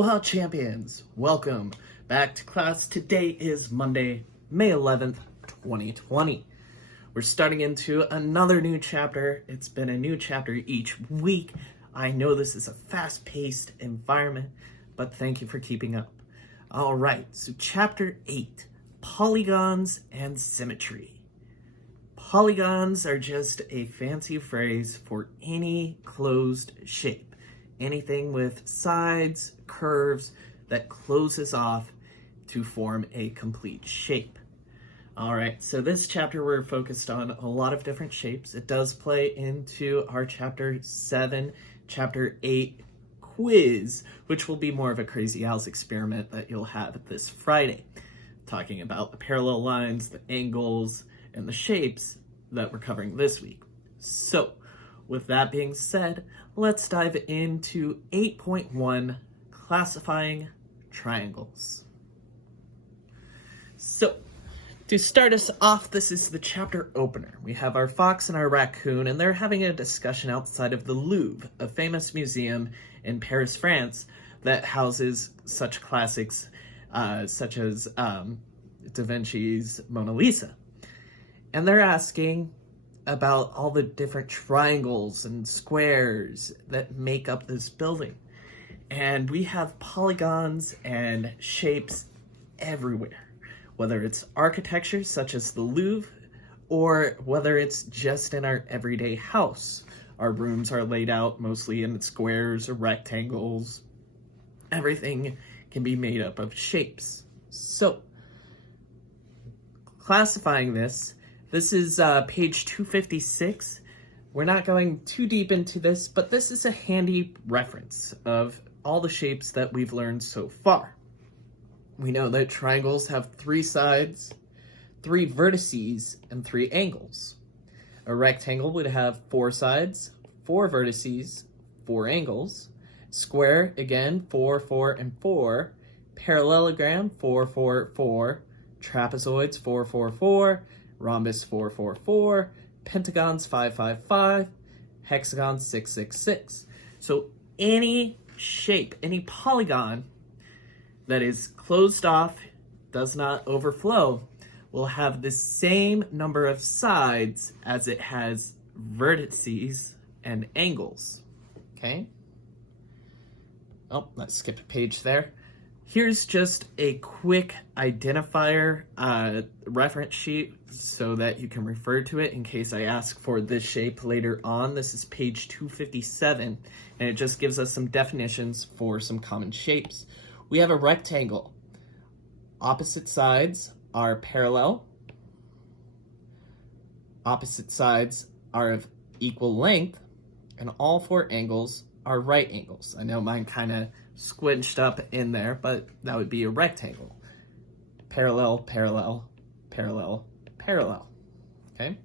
Aloha champions! Welcome back to class. Today is Monday, May 11th, 2020. We're starting into another new chapter. It's been a new chapter each week. I know this is a fast-paced environment, but thank you for keeping up. All right, so chapter 8, polygons and symmetry. Polygons are just a fancy phrase for any closed shape. Anything with sides, curves, that closes off to form a complete shape. All right, so this chapter we're focused on a lot of different shapes. It does play into our chapter 7, chapter 8 quiz, which will be more of a Crazy Al's experiment that you'll have this Friday, talking about the parallel lines, the angles, and the shapes that we're covering this week. So, with that being said, let's dive into 8.1, classifying triangles. So, to start us off, this is the chapter opener. We have our fox and our raccoon, and they're having a discussion outside of the Louvre, a famous museum in Paris, France, that houses such classics such as Da Vinci's Mona Lisa. And they're asking about all the different triangles and squares that make up this building. And we have polygons and shapes everywhere, whether it's architecture such as the Louvre, or whether it's just in our everyday house. Our rooms are laid out mostly in squares or rectangles. Everything can be made up of shapes. So, classifying this is page 256. We're not going too deep into this, but this is a handy reference of all the shapes that we've learned so far. We know that triangles have 3 sides, 3 vertices, and 3 angles. A rectangle would have 4 sides, 4 vertices, 4 angles. Square, again, 4, 4, and 4. Parallelogram, 4, 4, 4. Trapezoids, 4, 4, 4. Rhombus, 4, 4, 4. Pentagons, 5, 5, 5. Hexagons, 6, 6, 6. So any shape, any polygon that is closed off, does not overflow, will have the same number of sides as it has vertices and angles. Okay? Oh, let's skip a page there. Here's just a quick identifier reference sheet so that you can refer to it in case I ask for this shape later on. This is page 257, and it just gives us some definitions for some common shapes. We have a rectangle. Opposite sides are parallel. Opposite sides are of equal length, and all 4 angles are right angles. I know mine kind of squinched up in there, but that would be a rectangle. Parallel, parallel, parallel, parallel. Okay?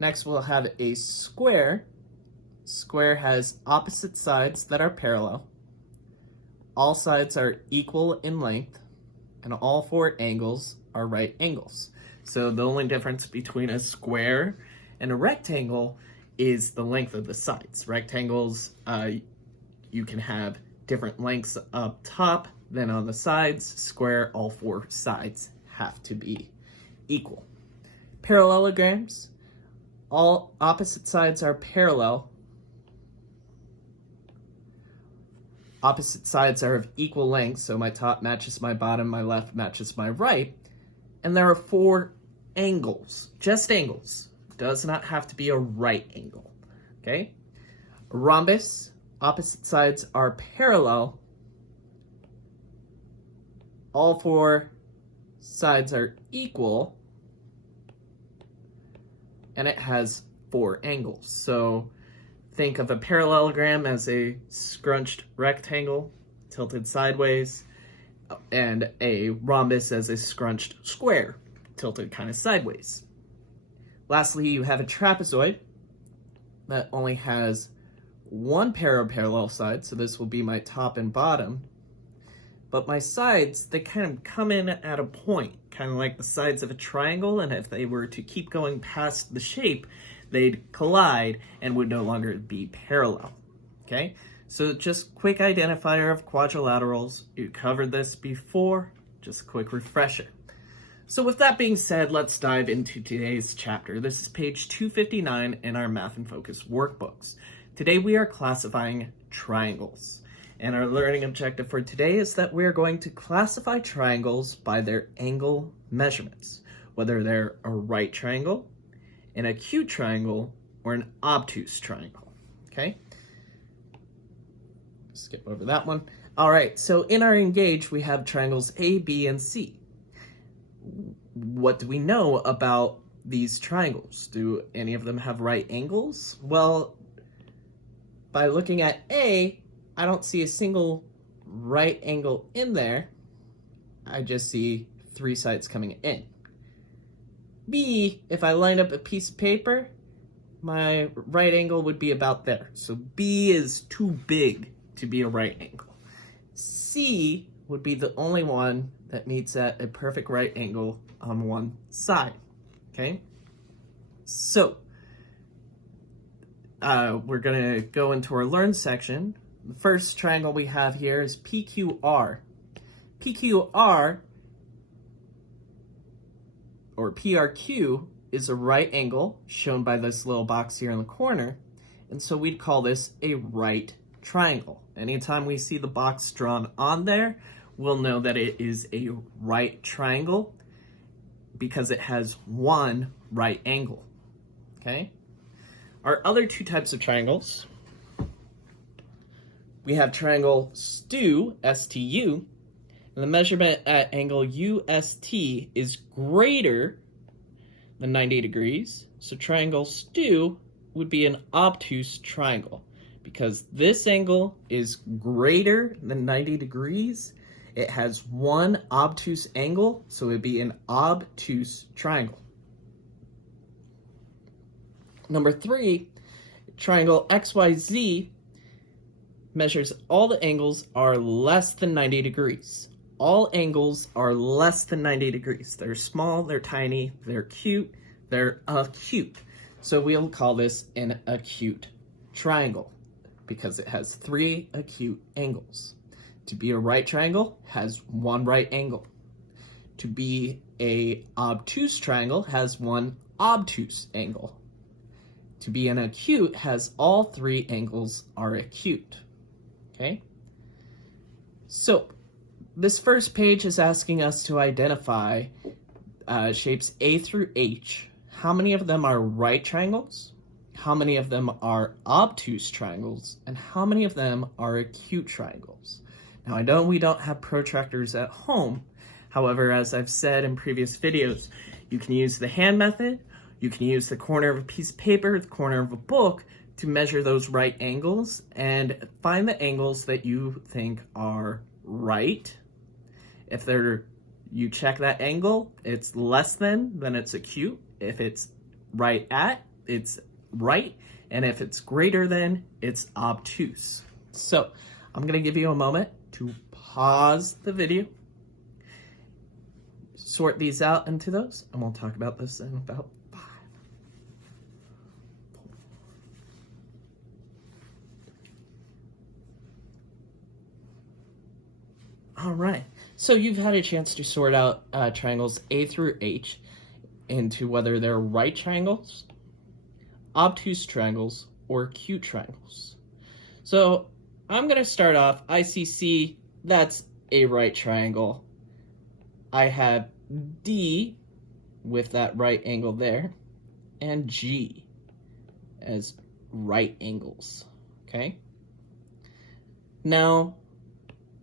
Next, we'll have a square. Square has opposite sides that are parallel. All sides are equal in length, and all 4 angles are right angles. So the only difference between a square and a rectangle is the length of the sides. Rectangles, you can have different lengths up top than on the sides. Square, all 4 sides have to be equal. Parallelograms, all opposite sides are parallel. Opposite sides are of equal length, so my top matches my bottom, my left matches my right. And there are 4 angles, just angles. Does not have to be a right angle, okay? A rhombus, opposite sides are parallel. All 4 sides are equal, and it has 4 angles. So think of a parallelogram as a scrunched rectangle, tilted sideways, and a rhombus as a scrunched square, tilted kind of sideways. Lastly, you have a trapezoid that only has 1 pair of parallel sides, so this will be my top and bottom. But my sides, they kind of come in at a point, kind of like the sides of a triangle, and if they were to keep going past the shape, they'd collide and would no longer be parallel. Okay? So just quick identifier of quadrilaterals. You covered this before, just a quick refresher. So with that being said, let's dive into today's chapter. This is page 259 in our Math and Focus workbooks. Today we are classifying triangles. And our learning objective for today is that we're going to classify triangles by their angle measurements, whether they're a right triangle, an acute triangle, or an obtuse triangle, okay? Skip over that one. All right, so in our engage, we have triangles A, B, and C. What do we know about these triangles? Do any of them have right angles? Well, by looking at A, I don't see a single right angle in there. I just see three sides coming in. B, if I lined up a piece of paper, my right angle would be about there. So B is too big to be a right angle. C would be the only one that meets at a perfect right angle on one side, okay? So, we're gonna go into our learn section. The first triangle we have here is PQR. PQR, or PRQ, is a right angle shown by this little box here in the corner, and so we'd call this a right triangle. Anytime we see the box drawn on there, we'll know that it is a right triangle because it has one right angle, okay? Our other two types of triangles, we have triangle STU, S-T-U, and the measurement at angle UST is greater than 90 degrees. So triangle STU would be an obtuse triangle because this angle is greater than 90 degrees. It has one obtuse angle, so it would be an obtuse triangle. Number 3, triangle XYZ measures all the angles are less than 90 degrees. All angles are less than 90 degrees. They're small, they're tiny, they're cute, they're acute. So we'll call this an acute triangle because it has 3 acute angles. To be a right triangle has one right angle. To be a obtuse triangle has one obtuse angle. To be an acute has all 3 angles are acute. Okay? So, this first page is asking us to identify shapes A through H. How many of them are right triangles? How many of them are obtuse triangles? And how many of them are acute triangles? Now, I know we don't have protractors at home. However, as I've said in previous videos, you can use the hand method, you can use the corner of a piece of paper, the corner of a book, to measure those right angles and find the angles that you think are right. If you check that angle, it's less than, then it's acute. If it's right at, it's right. And if it's greater than, it's obtuse. So I'm gonna give you a moment to pause the video, sort these out into those, and we'll talk about this in about 5. All right, so you've had a chance to sort out triangles A through H into whether they're right triangles, obtuse triangles, or acute triangles. So I'm gonna start off, ICC, that's a right triangle. I have D with that right angle there, and G as right angles, okay? Now,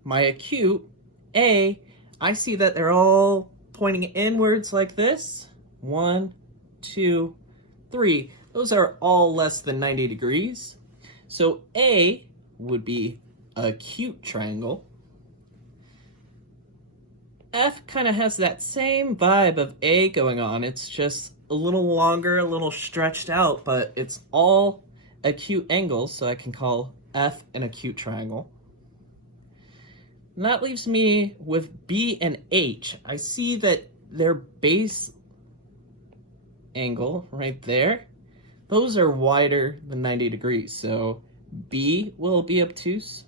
my acute, A, I see that they're all pointing inwards like this. 1, 2, 3. Those are all less than 90 degrees. So A would be acute triangle. F kind of has that same vibe of A going on. It's just a little longer, a little stretched out, but it's all acute angles, so I can call F an acute triangle. And that leaves me with B and H. I see that their base angle right there, those are wider than 90 degrees. So B will be obtuse,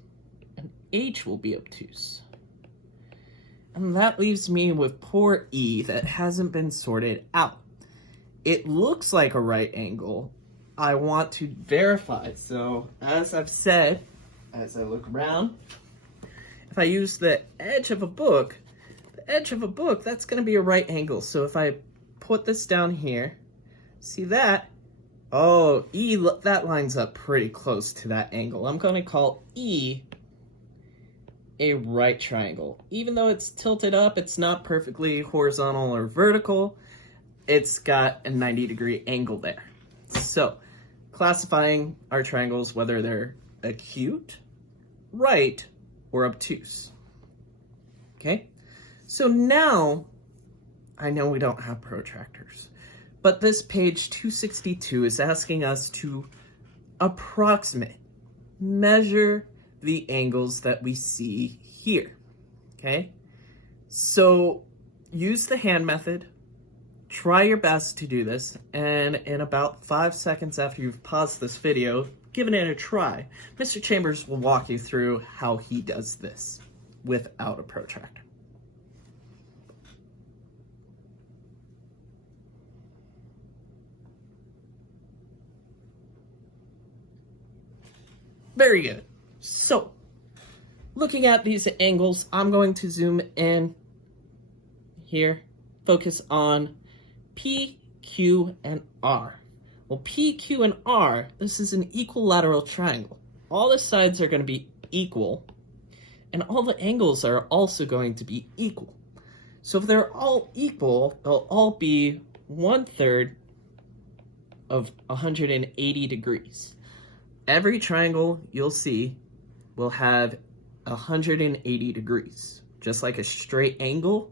and H will be obtuse. And that leaves me with poor E that hasn't been sorted out. It looks like a right angle. I want to verify. So as I've said, as I look around, if I use the edge of a book, that's going to be a right angle. So if I put this down here, see that? Oh, E, that lines up pretty close to that angle. I'm going to call E a right triangle. Even though it's tilted up, it's not perfectly horizontal or vertical. It's got a 90-degree angle there. So, classifying our triangles, whether they're acute, right, or obtuse. Okay? So now, I know we don't have protractors, but this page 262 is asking us to approximate, measure the angles that we see here. Okay? So, use the hand method. Try your best to do this, and in about 5 seconds after you've paused this video, giving it a try, Mr. Chambers will walk you through how he does this without a protractor. Very good. So, looking at these angles, I'm going to zoom in here, focus on P, Q, and R. Well, P, Q, and R, this is an equilateral triangle. All the sides are going to be equal, and all the angles are also going to be equal. So if they're all equal, they'll all be 1/3 of 180 degrees. Every triangle you'll see will have 180 degrees. Just like a straight angle,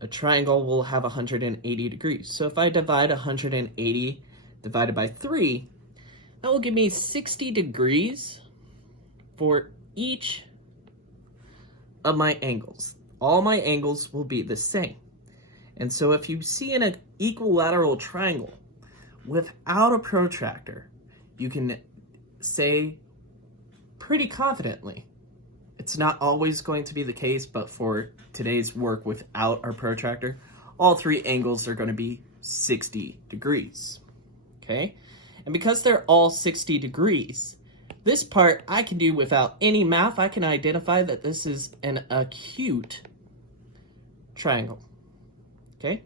a triangle will have 180 degrees. So if I divide 180 divided by 3, that will give me 60 degrees for each of my angles. All my angles will be the same. And so if you see an equilateral triangle without a protractor, you can say pretty confidently, it's not always going to be the case, but for today's work without our protractor, all three angles are going to be 60 degrees. Okay? And because they're all 60 degrees, this part I can do without any math. I can identify that this is an acute triangle. Okay?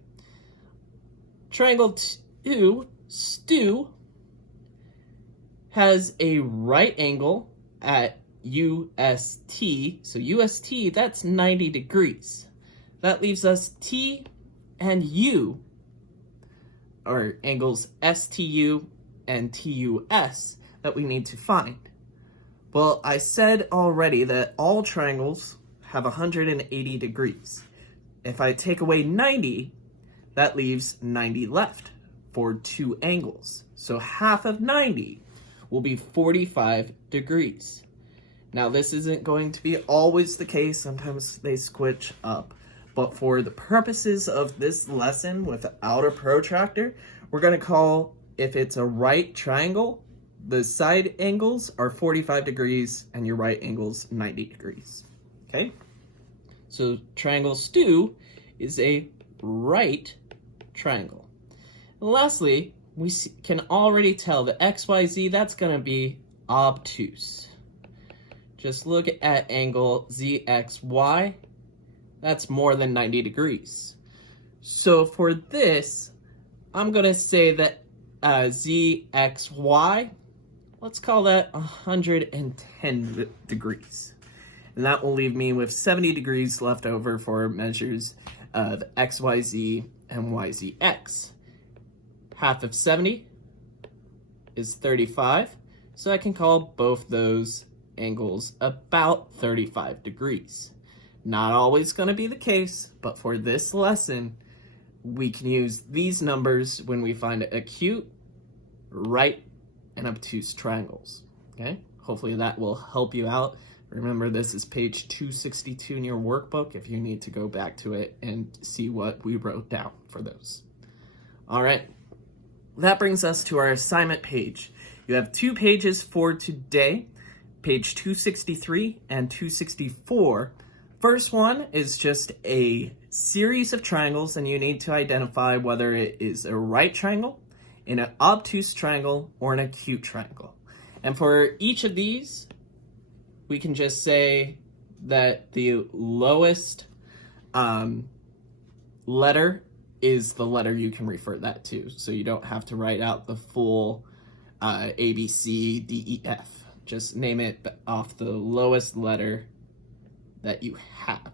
Triangle 2, STU, has a right angle at UST. So UST, that's 90 degrees. That leaves us T and U, or angles STU and TUS, that we need to find. Well, I said already that all triangles have 180 degrees. If I take away 90, that leaves 90 left for two angles. So half of 90 will be 45 degrees. Now, this isn't going to be always the case. Sometimes they switch up. But for the purposes of this lesson without a protractor, we're going to call, if it's a right triangle, the side angles are 45 degrees and your right angles 90 degrees. Okay? So triangle STU is a right triangle. And lastly, we can already tell the XYZ, that's going to be obtuse. Just look at angle ZXY. That's more than 90 degrees. So for this, I'm going to say that ZXY, let's call that 110 degrees. And that will leave me with 70 degrees left over for measures of XYZ and YZX. Half of 70 is 35, so I can call both those angles about 35 degrees. Not always going to be the case, but for this lesson, we can use these numbers when we find acute, right, and obtuse triangles. Okay? Hopefully that will help you out. Remember, this is page 262 in your workbook if you need to go back to it and see what we wrote down for those. All right. That brings us to our assignment page. You have 2 pages for today, page 263 and 264. First one is just a series of triangles, and you need to identify whether it is a right triangle, an obtuse triangle, or an acute triangle. And for each of these, we can just say that the lowest letter is the letter you can refer that to. So you don't have to write out the full A, B, C, D, E, F. Just name it off the lowest letter that you have.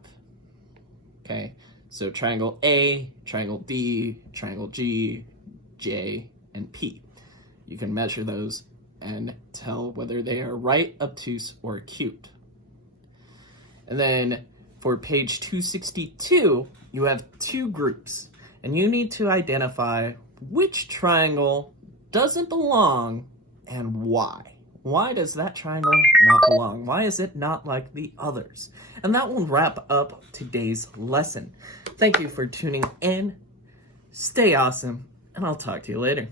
Okay, so triangle A, triangle D, triangle G, J, and P. You can measure those and tell whether they are right, obtuse, or acute. And then for page 262, you have 2 groups, and you need to identify which triangle doesn't belong and why. Why does that triangle not belong? Why is it not like the others? And that will wrap up today's lesson. Thank you for tuning in. Stay awesome, and I'll talk to you later.